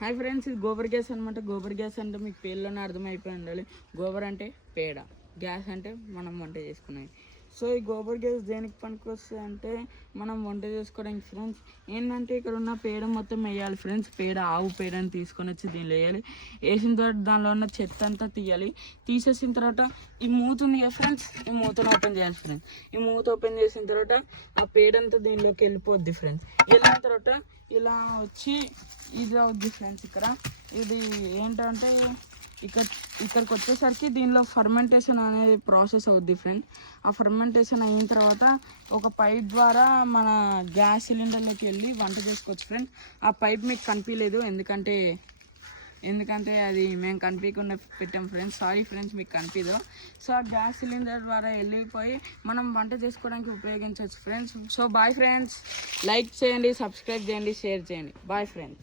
Hi friends, ఇది gobar gas అనమాట. Gobar gas అంటే మీకు పేర్లోనే అర్థమైపోయి ఉండాలి. గోబర్ అంటే పేడ, గ్యాస్ అంటే మనం వంట చేసుకునేది. సో ఈ గోబర్ గ్యాస్ దేనికి పనికి వస్తుంది అంటే మనం వంట చేసుకోవడానికి ఫ్రెండ్స్. ఏంటంటే ఇక్కడ ఉన్న పేడ మొత్తం వేయాలి ఫ్రెండ్స్. పేడ, ఆవు పేడని తీసుకొని వచ్చి దీనిలో వేయాలి. వేసిన తర్వాత దానిలో ఉన్న చెత్త అంతా తీయాలి. తీసేసిన తర్వాత ఈ మూత ఉంది కదా ఫ్రెండ్స్, ఈ మూతను ఓపెన్ చేయాలి ఫ్రెండ్స్. ఈ మూత ఓపెన్ చేసిన తర్వాత ఆ పేడంతా దీనిలోకి వెళ్ళిపోద్ది ఫ్రెండ్స్. వెళ్ళిన తర్వాత ఇలా వచ్చి ఇది అవుద్ది ఫ్రెండ్స్. ఇది ఏంటంటే ఇక్కడికి వచ్చేసరికి దీనిలో ఫర్మెంటేషన్ అనేది ప్రాసెస్ అవుద్ది ఫ్రెండ్స్. ఆ ఫర్మెంటేషన్ అయిన తర్వాత ఒక పైప్ ద్వారా మన గ్యాస్ సిలిండర్లోకి వెళ్ళి వంట చేసుకోవచ్చు ఫ్రెండ్స్. ఆ పైప్ మీకు కనిపించలేదు ఎందుకంటే అది మేము కనిపించకుండా పెట్టాం ఫ్రెండ్స్. సారీ ఫ్రెండ్స్, మీకు కనిపించదు. సో ఆ గ్యాస్ సిలిండర్ ద్వారా వెళ్ళిపోయి మనం వంట చేసుకోవడానికి ఉపయోగించవచ్చు friends. So bye friends, like చేయండి, సబ్స్క్రైబ్ చేయండి, షేర్ చేయండి. Bye friends.